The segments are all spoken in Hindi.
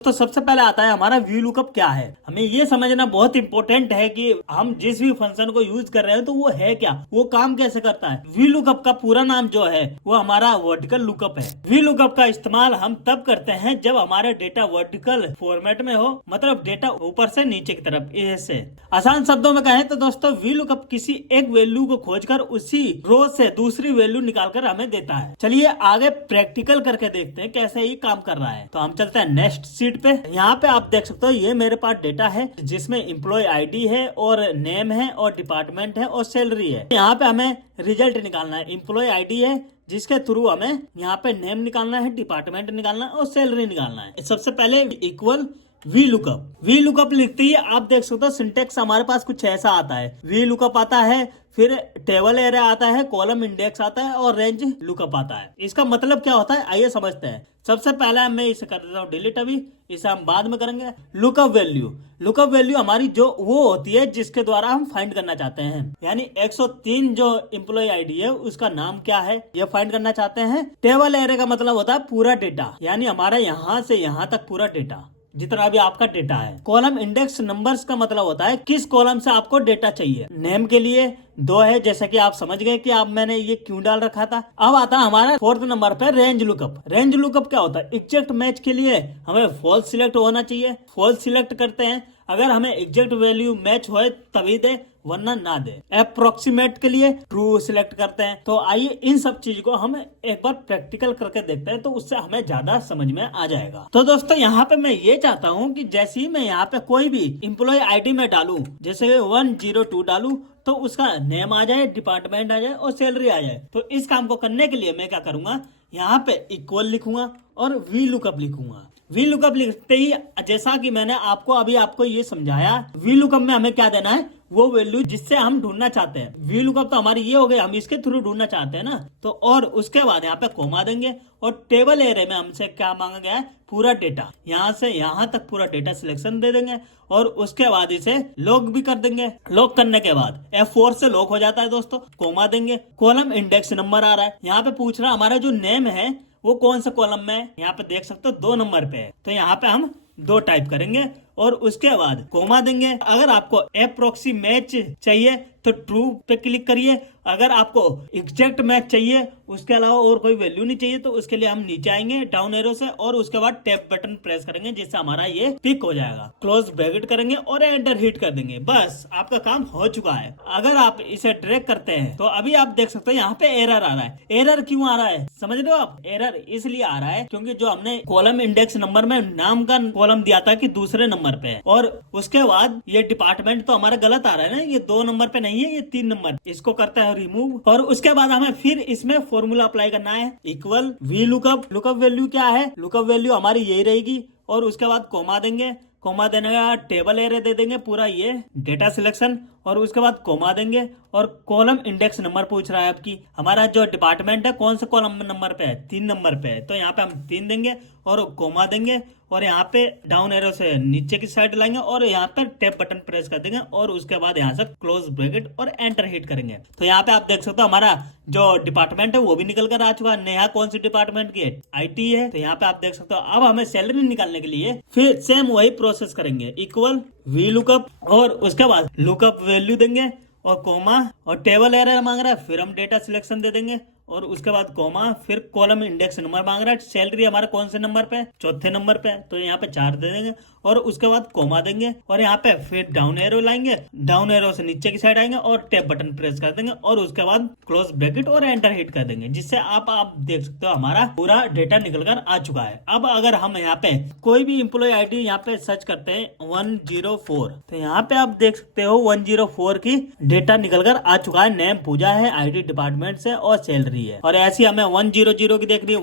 तो सबसे पहले आता है हमारा वी लुकअप क्या है। हमें ये समझना बहुत इंपॉर्टेंट है कि हम जिस भी फंक्शन को यूज कर रहे हैं तो वो है क्या, वो काम कैसे करता है। वी लुकअप का पूरा नाम जो है वो हमारा वर्टिकल लुकअप है। वी लुकअप का इस्तेमाल हम तब करते हैं जब हमारा डेटा वर्टिकल फॉर्मेट में हो, मतलब डेटा ऊपर से नीचे की तरफ। ऐसे आसान शब्दों में कहें तो दोस्तों वी लुकअप किसी एक वैल्यू को खोजकर उसी रो से दूसरी वैल्यू निकालकर हमें देता है। चलिए आगे प्रैक्टिकल करके देखते हैं कैसे ये काम कर रहा है। तो हम चलते हैं नेक्स्ट शीट पे। यहाँ पे आप देख सकते हो ये मेरे पास डेटा है जिसमें एम्प्लॉय आईडी है और नेम है और डिपार्टमेंट है और सैलरी है। यहाँ पे हमें रिजल्ट निकालना है। एम्प्लॉय आईडी है जिसके थ्रू हमें यहाँ पे नेम निकालना है, डिपार्टमेंट निकालना है और सैलरी निकालना है। सबसे पहले इक्वल वी लुकअप लिखते ही आप देख सकते हो सिंटेक्स हमारे पास कुछ ऐसा आता है। वी लुकअप आता है, फिर टेबल एरे आता है, कॉलम इंडेक्स आता है और रेंज लुकअप आता है। इसका मतलब क्या होता है आइए समझते हैं। सबसे पहले मैं इसे कर देता हूँ डिलीट, अभी इसे हम बाद में करेंगे। लुकअप वैल्यू हमारी जो वो होती है जिसके द्वारा हम फाइंड करना चाहते हैं, यानी 103 जो एम्प्लॉय आईडी है उसका नाम क्या है ये फाइंड करना चाहते हैं। टेबल एरे का मतलब होता है पूरा डेटा, यानी हमारा यहाँ से यहाँ तक पूरा डेटा जितना भी आपका डेटा है। कॉलम इंडेक्स नंबर्स का मतलब होता है किस कॉलम से आपको डेटा चाहिए। नेम के लिए 2 है, जैसे कि आप समझ गए कि आप मैंने ये क्यों डाल रखा था। अब आता है हमारा 4th नंबर पे रेंज लुकअप क्या होता है। एग्जैक्ट मैच के लिए हमें फॉल्स सिलेक्ट होना चाहिए। फॉल्स सिलेक्ट करते हैं, अगर हमें एग्जैक्ट वैल्यू मैच हो तभी दे वरना ना दे। अप्रोक्सीमेट के लिए ट्रू सिलेक्ट करते हैं। तो आइए इन सब चीज को हम एक बार प्रैक्टिकल करके देखते हैं तो उससे हमें ज्यादा समझ में आ जाएगा। तो दोस्तों यहाँ पे मैं ये चाहता हूँ कि जैसे ही मैं यहाँ पे कोई भी एम्प्लॉय आईडी में डालूं, जैसे 102 डालूं तो उसका नेम आ जाए, डिपार्टमेंट आ जाए और सैलरी आ जाए। तो इस काम को करने के लिए मैं क्या करूंगा, यहाँ पे इक्वल लिखूंगा और वी लुकअप लिखूंगा। वी लुकअप लिखते ही जैसा कि मैंने आपको ये समझाया, वी लुकअप में हमें क्या देना है, वो वैल्यू जिससे हम ढूंढना चाहते हैं। वी लुकअप तो हमारी ये हो गई, हम इसके थ्रू ढूंढना चाहते हैं ना। तो और उसके बाद यहाँ पे कोमा देंगे और टेबल एरे में हमसे क्या मांगा गया है, पूरा डेटा, यहाँ से यहाँ तक पूरा डेटा सिलेक्शन दे देंगे और उसके बाद इसे लॉक भी कर देंगे। लॉक करने के बाद F4 से लॉक हो जाता है दोस्तों। कोमा देंगे, कॉलम इंडेक्स नंबर आ रहा है, यहाँ पे पूछ रहा हमारा जो नेम है वो कौन सा कॉलम में है। यहाँ पे देख सकते हो 2 नंबर पे है, तो यहाँ पे हम 2 टाइप करेंगे और उसके बाद कोमा देंगे। अगर आपको अप्रोक्सीमेट चाहिए तो ट्रू पे क्लिक करिए। अगर आपको एग्जैक्ट मैच चाहिए, उसके अलावा और कोई वैल्यू नहीं चाहिए, तो उसके लिए हम नीचे आएंगे डाउन एरो से और उसके बाद टैब बटन प्रेस करेंगे जिससे हमारा ये पिक हो जाएगा। क्लोज ब्रैकेट करेंगे और एंटर हिट कर देंगे। बस आपका काम हो चुका है। अगर आप इसे ड्रैग करते हैं तो अभी आप देख सकते हो यहाँ पे एरर आ रहा है। एरर क्यों आ रहा है समझ रहे हो आप। एरर इसलिए आ रहा है क्योंकि जो हमने कॉलम इंडेक्स नंबर में नाम का कॉलम दिया था कि दूसरे नंबर पे है, और उसके बाद ये डिपार्टमेंट तो हमारा गलत आ रहा है ना, ये 2 नंबर पे नहीं है, ये 3 नंबर। इसको करते हैं रिमूव और उसके बाद हमें फिर इसमें फॉर्मूला अप्लाई करना है। इक्वल वी लुकअप वैल्यू क्या है, लुकअप वैल्यू हमारी यही रहेगी और उसके बाद कोमा देंगे। कोमा देने का टेबल एरे दे देंगे पूरा ये डेटा सिलेक्शन और उसके बाद कोमा देंगे और कॉलम इंडेक्स नंबर पूछ रहा है आपकी। हमारा जो डिपार्टमेंट है कौन सा कॉलम नंबर पे है, 3 नंबर पे है, तो यहाँ पे हम 3 देंगे और कोमा देंगे और यहाँ पे डाउन एरो से नीचे की साइड लाएंगे और यहाँ पे टैब बटन प्रेस कर देंगे और उसके बाद यहाँ से क्लोज ब्रैकेट और एंटर हिट करेंगे। तो यहाँ पे आप देख सकते हो हमारा जो डिपार्टमेंट है वो भी निकल कर आ चुका है। नेहा कौन सी डिपार्टमेंट की है, IT है। तो यहाँ पे आप देख सकते हो। अब हमें सैलरी निकालने के लिए फिर सेम वही प्रोसेस करेंगे, इक्वल वी लुकअप और उसके बाद लुकअप वैल्यू देंगे और कोमा और टेबल एरर मांग रहा है, फिर हम डेटा सिलेक्शन दे देंगे और उसके बाद कोमा, फिर कॉलम इंडेक्स नंबर मांग रहा है। सैलरी हमारा कौन से नंबर पे है, 4थे नंबर पे है, तो यहाँ पे 4 दे देंगे और उसके बाद कोमा देंगे और यहाँ पे फिर डाउन एरो लाएंगे। डाउन एरो से नीचे की साइड आएंगे और टैब बटन प्रेस कर देंगे और उसके बाद क्लोज ब्रैकेट और एंटर हिट कर देंगे, जिससे आप देख सकते हो हमारा पूरा डेटा निकल कर आ चुका है। अब अगर हम यहाँ पे कोई भी एम्प्लॉय आईडी यहाँ पे सर्च करते हैं 104, तो यहाँ पे आप देख सकते हो 104 की डेटा निकल कर आ चुका है। नेम पूजा है, ID डिपार्टमेंट से और सैलरी है। और ऐसी हमें 100 की देख रही है,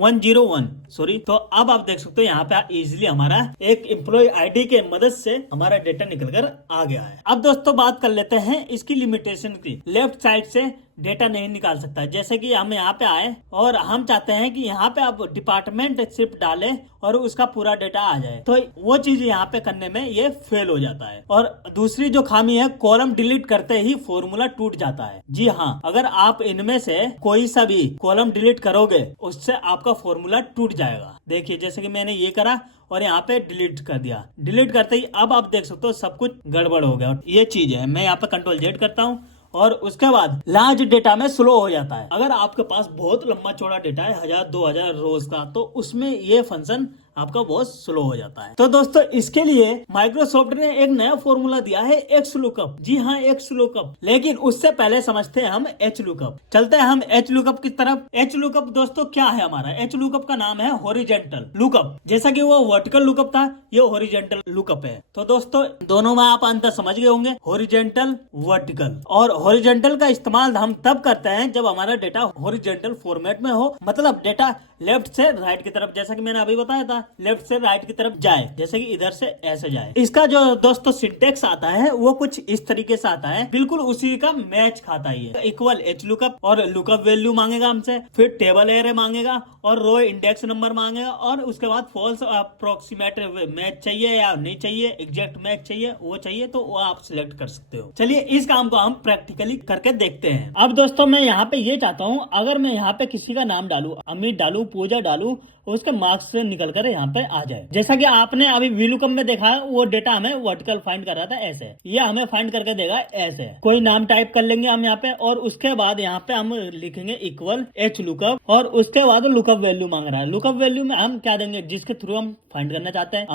101 सॉरी। तो अब आप देख सकते हो यहाँ पे इजिली हमारा एक एम्प्लॉय आईडी के मदद से हमारा डेटा निकल कर आ गया है। अब दोस्तों बात कर लेते हैं इसकी लिमिटेशन की। लेफ्ट साइड से डेटा नहीं निकाल सकता। जैसे कि हम यहाँ पे आए और हम चाहते हैं कि यहाँ पे आप डिपार्टमेंट शिफ्ट डालें और उसका पूरा डेटा आ जाए, तो वो चीज यहाँ पे करने में ये फेल हो जाता है। और दूसरी जो खामी है, कॉलम डिलीट करते ही फॉर्मूला टूट जाता है। जी हाँ, अगर आप इनमें से कोई सा भी कॉलम डिलीट करोगे उससे आपका फॉर्मूला टूट जाएगा। देखिए जैसे कि मैंने ये करा और यहाँ पे डिलीट कर दिया। डिलीट करते ही अब आप देख सकते हो सब कुछ गड़बड़ हो गया। ये चीज है, मैं यहाँ पे कंट्रोल जेड करता हूँ और उसके बाद लार्ज डेटा में स्लो हो जाता है। अगर आपके पास बहुत लंबा चौड़ा डेटा है 1000-2000 रोज का, तो उसमें ये फंक्शन आपका बहुत स्लो हो जाता है। तो दोस्तों इसके लिए माइक्रोसॉफ्ट ने एक नया फॉर्मूला दिया है, एक्स लुकअप। जी हाँ, एक्स लुकअप। लेकिन उससे पहले समझते हैं हम एच लुकअप। चलते हैं हम एच लुकअप की तरफ। एच लुकअप दोस्तों क्या है हमारा? एच लुकअप का नाम है हॉरिजॉन्टल लुकअप। जैसा कि वो वर्टिकल लुकअप था, ये हॉरिजॉन्टल लुकअप है। तो दोस्तों दोनों में आप अंतर समझ गए होंगे, हॉरिजॉन्टल वर्टिकल। और हॉरिजॉन्टल का इस्तेमाल हम तब करते हैं जब हमारा डेटा हॉरिजॉन्टल फॉर्मेट में हो, मतलब डेटा लेफ्ट से राइट की तरफ, जैसा कि मैंने अभी बताया था, लेफ्ट से राइट की तरफ जाए, जैसे कि इधर से ऐसे जाए। इसका जो दोस्तों सिंटेक्स आता है वो कुछ इस तरीके से आता है, बिल्कुल उसी का मैच खाता ही है। इक्वल एच लुकअप और लुकअप वैल्यू मांगेगा हमसे, फिर टेबल एरे मांगेगा और रो इंडेक्स नंबर मांगेगा, और उसके बाद फॉल्स अप्रोक्सीमेट मैच चाहिए या नहीं चाहिए, एग्जैक्ट मैच चाहिए, वो चाहिए तो वो आप सिलेक्ट कर सकते हो। चलिए इस काम को हम प्रैक्टिकली करके देखते हैं। अब दोस्तों मैं यहाँ पे ये चाहता हूँ, अगर मैं यहाँ पे किसी का नाम डालू, अमित डालू, पूजा डालू, उसके मार्क्स से निकल कर यहाँ पे आ जाए। जैसा कि आपने अभी वीलुकअप में देखा, वो डेटा हमें वर्टिकल फाइंड कर रहा था ऐसे, ये हमें फाइंड करके देगा ऐसे। कोई नाम टाइप कर लेंगे हम यहाँ पे, और उसके बाद यहाँ पे हम लिखेंगे इक्वल एच लुकअप, और उसके बाद लुकअप वैल्यू मांग रहा है। लुकअप वैल्यू में हम क्या देंगे, जिसके थ्रू हम फाइंड करना चाहते हैं,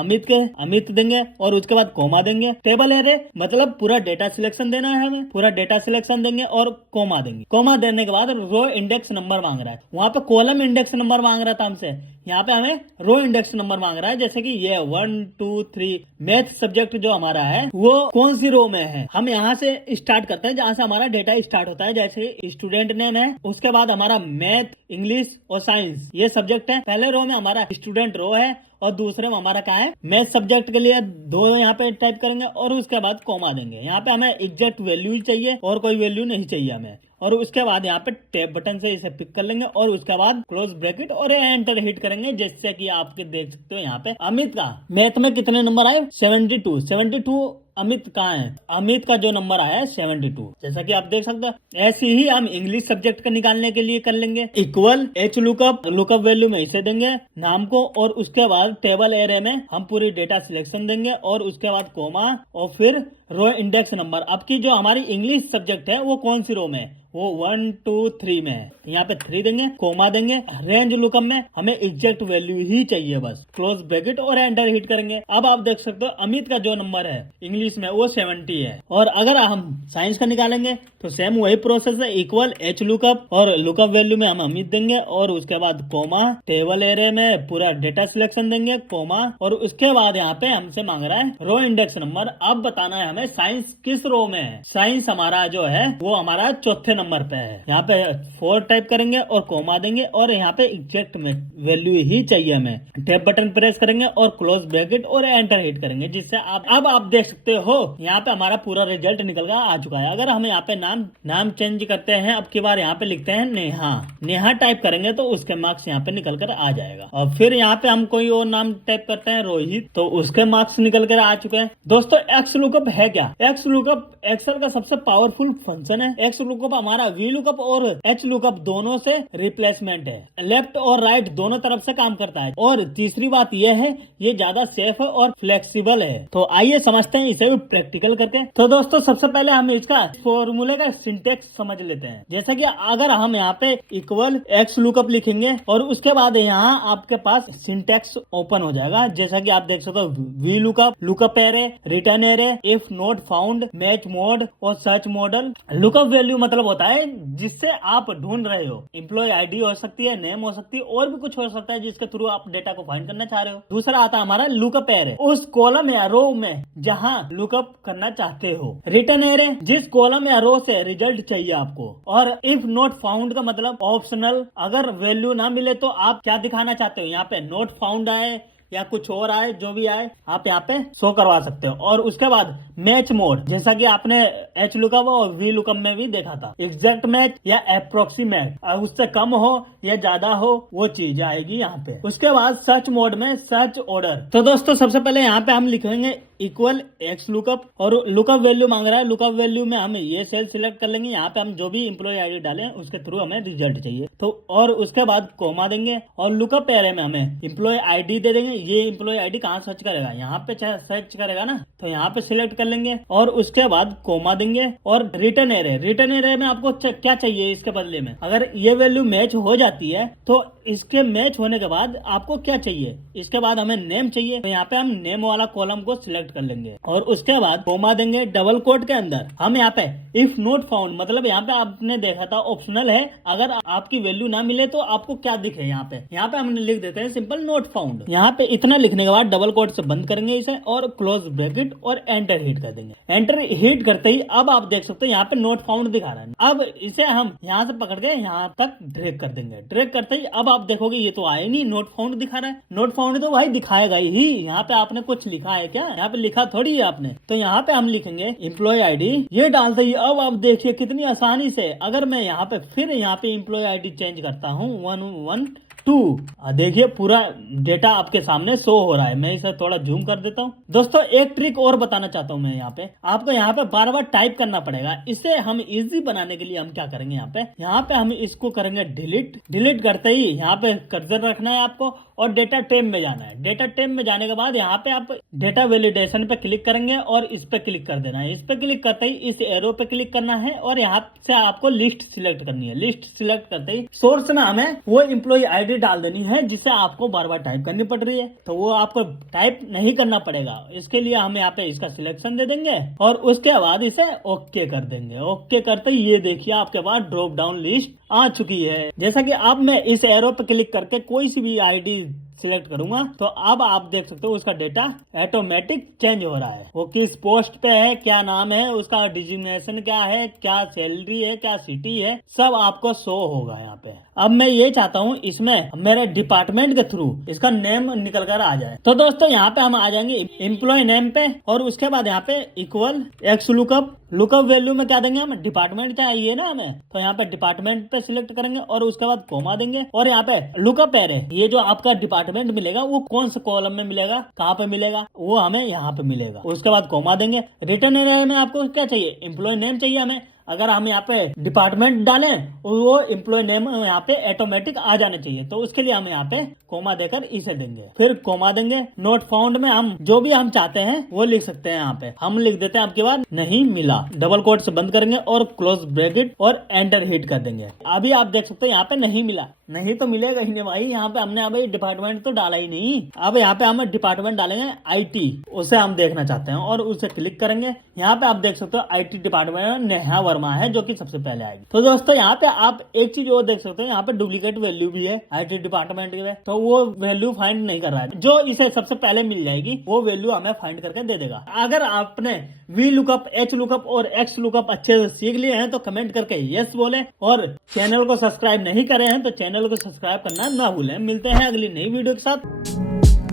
अमित देंगे, और उसके बाद कोमा देंगे। टेबल एरे मतलब पूरा डेटा सिलेक्शन देना है हमें, पूरा डेटा सिलेक्शन देंगे और कोमा देंगे। कोमा देने के बाद रो इंडेक्स नंबर मांग रहा है, वहां पे कॉलम इंडेक्स नंबर मांग रहा था हमसे, यहाँ पे हमें रो इंडेक्स नंबर मांग रहा है। जैसे कि ये 1 2 3 मैथ सब्जेक्ट जो हमारा है वो कौन सी रो में है, हम यहाँ से स्टार्ट करते हैं जहाँ से हमारा डेटा स्टार्ट होता है। जैसे स्टूडेंट नेम है, उसके बाद हमारा मैथ, इंग्लिश और साइंस ये सब्जेक्ट है। पहले रो में हमारा स्टूडेंट रो है और दूसरे में हमारा क्या है, मैथ सब्जेक्ट के लिए 2 यहाँ पे टाइप करेंगे और उसके बाद कोमा देंगे। यहाँ पे हमें एग्जैक्ट वैल्यू चाहिए और कोई वैल्यू नहीं चाहिए हमें, और उसके बाद यहाँ पे टैब बटन से इसे पिक कर लेंगे और उसके बाद क्लोज ब्रैकेट और एंटर हिट करेंगे। जैसे कि आप देख सकते हो यहाँ पे अमित का मैथ में कितने नंबर आए, 72। अमित कहाँ है, अमित का जो नंबर आया है 72, जैसा कि आप देख सकते हो। ऐसे ही हम इंग्लिश सब्जेक्ट का निकालने के लिए कर लेंगे, equal H lookup, lookup value में इसे देंगे नाम को, और उसके बाद टेबल एरे में हम पूरी डेटा सिलेक्शन देंगे और उसके बाद कोमा और फिर रो इंडेक्स नंबर। अब की जो हमारी इंग्लिश सब्जेक्ट है वो कौन सी रो में है, वो 1 2 3 में है, यहाँ पे 3 देंगे, कोमा देंगे। रेंज लुकअप में हमें एग्जैक्ट वैल्यू ही चाहिए बस, क्लोज ब्रैकेट और एंटर हिट करेंगे। अब आप देख सकते हो अमित का जो नंबर है इंग्लिश में वो 70 है। और अगर हम साइंस का निकालेंगे तो सेम वही प्रोसेस है, इक्वल एच लुकअप और लुकअप वैल्यू में हम अमित देंगे और उसके बाद कोमा, टेबल एरे में पूरा डेटा सिलेक्शन देंगे, कोमा, और उसके बाद यहाँ पे हमसे मांग रहा है रो इंडेक्स नंबर। अब बताना है हमें साइंस किस रो में है। साइंस हमारा जो है वो हमारा चौथे नंबर पे है। यहाँ पे 4 टाइप करेंगे और कोमा देंगे और यहाँ पे एग्जैक्ट वैल्यू ही चाहिए हमें। टैब बटन प्रेस करेंगे और क्लोज ब्रैकेट और एंटर हिट करेंगे, जिससे आप देख सकते हो यहाँ पे हमारा पूरा रिजल्ट निकल कर आ चुका है। अगर हम यहाँ पे नाम चेंज करते हैं, अब की बार यहाँ पे लिखते हैं नेहा टाइप करेंगे तो उसके मार्क्स यहाँ पे निकल कर आ जाएगा। और फिर यहाँ पे हम कोई और नाम टाइप करते हैं रोहित, तो उसके मार्क्स निकल कर आ चुके हैं। दोस्तों एक्स लुकअप है क्या? एक्स लुकअप एक्सेल का सबसे पावरफुल फंक्शन है। एक्स लुकअप हमारा वी लुकअप और एच लुकअप दोनों से रिप्लेसमेंट है, लेफ्ट और राइट दोनों तरफ से काम करता है। और तीसरी बात यह है ये ज्यादा सेफ है और फ्लेक्सिबल है। तो आइए समझते हैं इसे भी प्रैक्टिकल करके। तो दोस्तों सबसे पहले हम इसका फॉर्मूले का सिंटेक्स समझ लेते हैं। जैसे कि अगर हम यहाँ पे इक्वल एक्स लुकअप लिखेंगे और उसके बाद यहाँ आपके पास सिंटेक्स ओपन हो जाएगा। जैसा कि आप देख सकते हो V lookup, lookup array, return array, if not found, match mode और सर्च मॉडल। लुकअप वैल्यू मतलब होता है जिससे आप ढूंढ रहे हो, एम्प्लॉय आईडी हो सकती है, नेम हो सकती है, और भी कुछ हो सकता है जिसके थ्रू आप डेटा को फाइंड करना चाह रहे हो। दूसरा आता है हमारा लुकअप एरे, उस कॉलम या रो में जहां लुकअप करना चाहते हो। रिटर्न एरे, जिस कॉलम या रो से रिजल्ट चाहिए आपको। और इफ नॉट फाउंड का मतलब ऑप्शनल, अगर वैल्यू ना मिले तो आप क्या दिखाना चाहते हो। यहाँ पे नॉट फाउंड आए या कुछ और आए, जो भी आए आप यहाँ पे शो करवा सकते हो। और उसके बाद मैच मोड, जैसा कि आपने एच लुकअप और वी लुकअप में भी देखा था, एग्जैक्ट मैच या अप्रोक्सीमेट, उससे कम हो या ज्यादा हो वो चीज आएगी यहाँ पे। उसके बाद सर्च मोड में सर्च ऑर्डर। तो दोस्तों सबसे पहले यहाँ पे हम लिखेंगे इक्वल एक्स लुकअप, और लुकअप वैल्यू मांग रहा है। लुकअप वैल्यू में हम ये सेल सिलेक्ट कर लेंगे। यहाँ पे हम जो भी इम्प्लॉय आईडी डालें उसके थ्रू हमें रिजल्ट चाहिए, तो और उसके बाद कोमा देंगे और लुकअप एरे में हमें इम्प्लॉय आईडी दे देंगे। ये इम्प्लॉय आईडी कहाँ सर्च करेगा, यहाँ पे सर्च करेगा ना, तो यहाँ पे सिलेक्ट कर लेंगे और उसके बाद कोमा देंगे। और रिटर्न एरे, रिटर्न एरे में आपको क्या चाहिए इसके बदले में, अगर ये वैल्यू मैच हो जाती है तो इसके मैच होने के बाद आपको क्या चाहिए, इसके बाद हमें नेम चाहिए, तो यहाँ पे हम नेम वाला कॉलम को सिलेक्ट कर लेंगे और उसके बाद कोमा देंगे। डबल कोट के अंदर हम यहाँ पे इफ नॉट फाउंड, मतलब यहाँ पे आपने देखा था ऑप्शनल है, अगर आपकी वैल्यू ना मिले तो आपको क्या दिखे, यहाँ पे हमने लिख देते हैं सिंपल नॉट फाउंड। यहाँ पे इतना लिखने के बाद डबल कोट से बंद करेंगे इसे और क्लोज ब्रैकेट और एंटर हिट कर देंगे। एंटर हिट करते ही अब आप देख सकते हो यहाँ पे नॉट फाउंड दिखा रहा है। अब इसे हम यहाँ से पकड़ के यहाँ तक ड्रैग कर देंगे। ड्रैग करते ही अब आप देखोगे ये तो आए नहीं, नॉट फाउंड दिखा रहा है। नॉट फाउंड तो भाई दिखाएगा ही, यहाँ पे आपने कुछ लिखा है क्या, यहाँ पे लिखा थोड़ी है आपने। तो यहाँ पे हम लिखेंगे इम्प्लॉय आईडी, ये डालते ही अब आप देखिए कितनी आसानी से, अगर मैं यहाँ पे फिर यहाँ पे इम्प्लॉय आईडी चेंज करता हूँ 112, देखिए पूरा डेटा आपके सामने शो हो रहा है। मैं इसे थोड़ा जूम कर देता हूँ। दोस्तों एक ट्रिक और बताना चाहता हूँ मैं, यहाँ पे आपको यहाँ पे बार बार टाइप करना पड़ेगा। इसे हम इजी बनाने के लिए हम क्या करेंगे, यहाँ पे हम इसको करेंगे डिलीट। डिलीट करते ही यहाँ पे कर्सर रखना है आपको और डेटा टेब में जाना है। डेटा टेब में जाने के बाद यहाँ पे आप डेटा वैलिडेशन पे क्लिक करेंगे और इस पे क्लिक कर देना है। इस पे क्लिक करते ही इस एरो पे क्लिक करना है और यहाँ से आपको लिस्ट सिलेक्ट करनी है। लिस्ट सिलेक्ट करते ही सोर्स में हमें वो इम्प्लॉय आईडी डाल देनी है जिसे आपको बार बार टाइप करनी पड़ रही है, तो वो आपको टाइप नहीं करना पड़ेगा। इसके लिए हम यहाँ पे इसका सिलेक्शन दे देंगे और उसके बाद इसे ओके कर देंगे। ओके करते ही ये देखिए आपके पास ड्रॉप डाउन लिस्ट आ चुकी है। जैसा कि अब मैं इस एरो पे क्लिक करके कोई सी भी आईडी सिलेक्ट करूंगा तो अब आप देख सकते हो उसका डेटा ऑटोमेटिक चेंज हो रहा है। वो किस पोस्ट पे है, क्या नाम है, उसका डिजिग्नेशन क्या है, क्या सैलरी है, क्या सिटी है, सब आपको शो होगा यहाँ पे। अब मैं ये चाहता हूँ इसमें मेरे डिपार्टमेंट के थ्रू इसका नेम निकल कर आ जाए। तो दोस्तों यहाँ पे हम आ जाएंगे एम्प्लॉय नेम पे और उसके बाद यहाँ पे equal x lookup. Lookup value में क्या देंगे, हम डिपार्टमेंट चाहिए ना हमें, तो यहाँ पे डिपार्टमेंट पे सिलेक्ट करेंगे और उसके बाद कोमा देंगे और यहाँ पे लुकअप एरे, ये जो आपका डिपार्टमेंट मिलेगा वो कौन से कॉलम में मिलेगा, कहाँ पे मिलेगा, वो हमें यहाँ पे मिलेगा। उसके बाद कोमा देंगे। रिटर्न एरे में आपको क्या चाहिए, एम्प्लॉय नेम चाहिए हमें। अगर हम यहाँ पे डिपार्टमेंट डालें वो एम्प्लॉय नेम यहाँ पे ऑटोमेटिक आ जाने चाहिए, तो उसके लिए हम यहाँ पे कोमा देकर इसे देंगे। फिर कोमा देंगे। नोट फाउंड में हम जो भी हम चाहते हैं वो लिख सकते हैं। यहाँ पे हम लिख देते हैं आपके बाद नहीं मिला। डबल कोट से बंद करेंगे और क्लोज ब्रैकेट और एंटर हिट कर देंगे। अभी आप देख सकते हो यहाँ पे नहीं मिला। नहीं तो मिलेगा ही नहीं भाई, यहाँ पे हमने अभी डिपार्टमेंट तो डाला ही नहीं। अब यहाँ पे हम डिपार्टमेंट डालेंगे IT, उसे हम देखना चाहते हैं और उसे क्लिक करेंगे। यहाँ पे आप देख सकते हो IT डिपार्टमेंट में नेहा वर्मा है जो कि सबसे पहले आएगी। तो दोस्तों यहाँ पे आप एक चीज और देख सकते हो, यहाँ पे डुप्लीकेट वैल्यू भी है IT डिपार्टमेंट के, तो वो वैल्यू फाइंड नहीं कर रहा है। जो इसे सबसे पहले मिल जाएगी वो वैल्यू हमें फाइंड करके दे देगा। अगर आपने वी लुकअप, एच लुकअप और एक्स लुकअप अच्छे से सीख लिए हैं तो कमेंट करके यस बोले, और चैनल को सब्सक्राइब नहीं करे हैं तो चैनल को सब्सक्राइब करना ना भूलें। मिलते हैं अगली नई वीडियो के साथ।